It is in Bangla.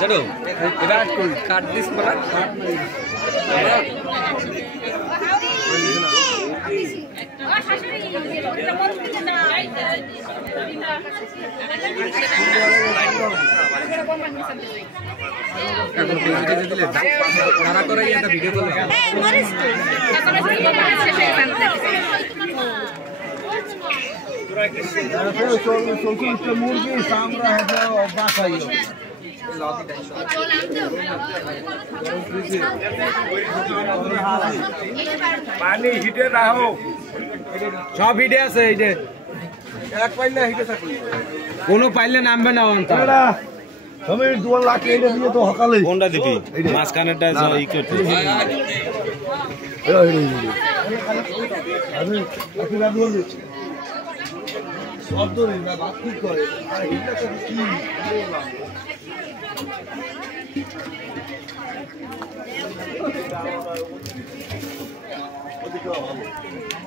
জানো বিরাট কোহলি কাট দিস বলা তারা করে একটা ভিডিও করলে মুরগি সামরা বাসাইও পানি হিটে রাখো সব হিটে আছে হিটে এক পাইলে হিটে থাকবে কোনো পাইলে নামবে না অন্তরা আমি 2 লাখ এটা দিয়ে তো সকালে কোনটা দিবি মাঝখানেরটা ই করতে আমি আপনি বলুন শব্দ নেই না বাদ কি করে আর এটা তো কি বললাম